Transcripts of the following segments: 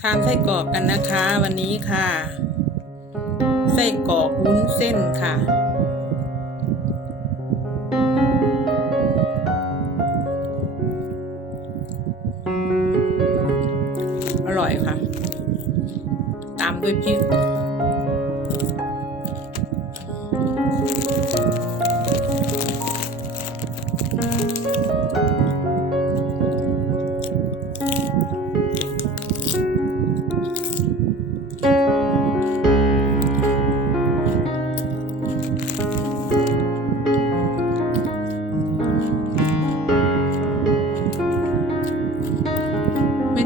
ทานไส้กรอกกันนะคะวันนี้ค่ะ ไส้กรอกวุ้นเส้นค่ะ อร่อยค่ะ ตามด้วยพริก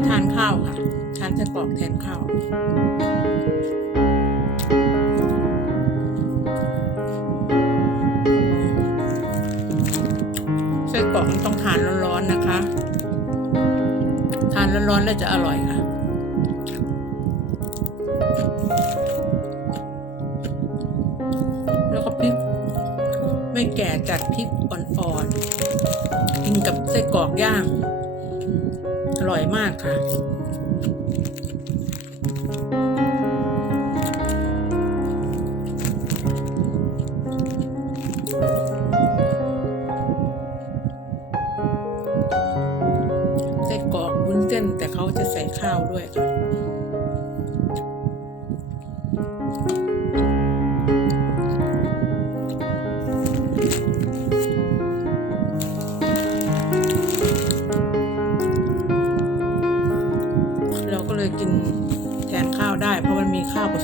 ทานข้าวค่ะ ทานไส้กรอกแทนข้าวไส้กรอกต้องทานร้อนๆนะคะ ทานร้อนๆแล้วจะอร่อยค่ะแล้วก็พริกไม่แก่จัดพริกอ่อนๆกินกับไส้กรอกย่าง ร่อยมากค่ะไส้กรอกวุ้นเส้นแต่เขาจะใส่ข้าวด้วยค่ะ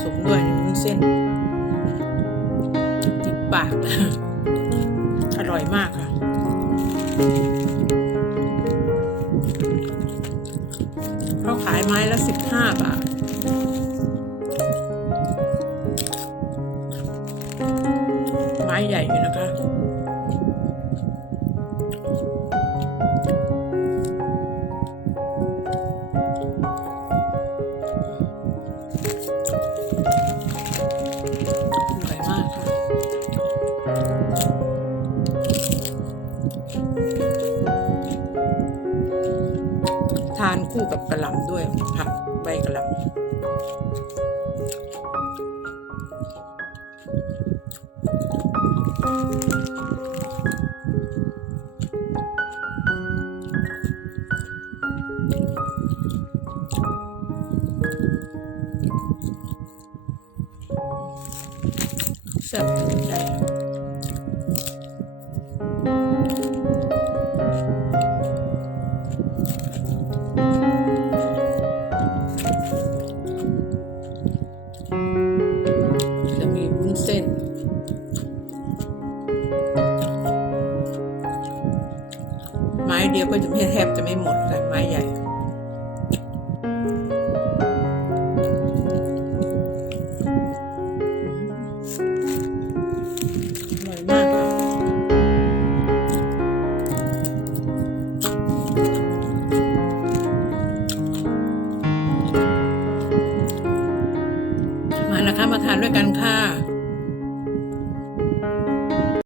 สมด้วยในวุ้นเส้นติดปาก อร่อยมากค่ะ เขาขายไม้ละสิบห้าบาทไม้ใหญ่อยู่นะคะ คู่กับกระหล่ำด้วยผักใบกระหล่ำแซ่บถึงใจ เส้น ไม้เดียวก็จะไม่แทบจะไม่หมดแต่ไม้ใหญ่มานะคะมาทานด้วยกันค่ะ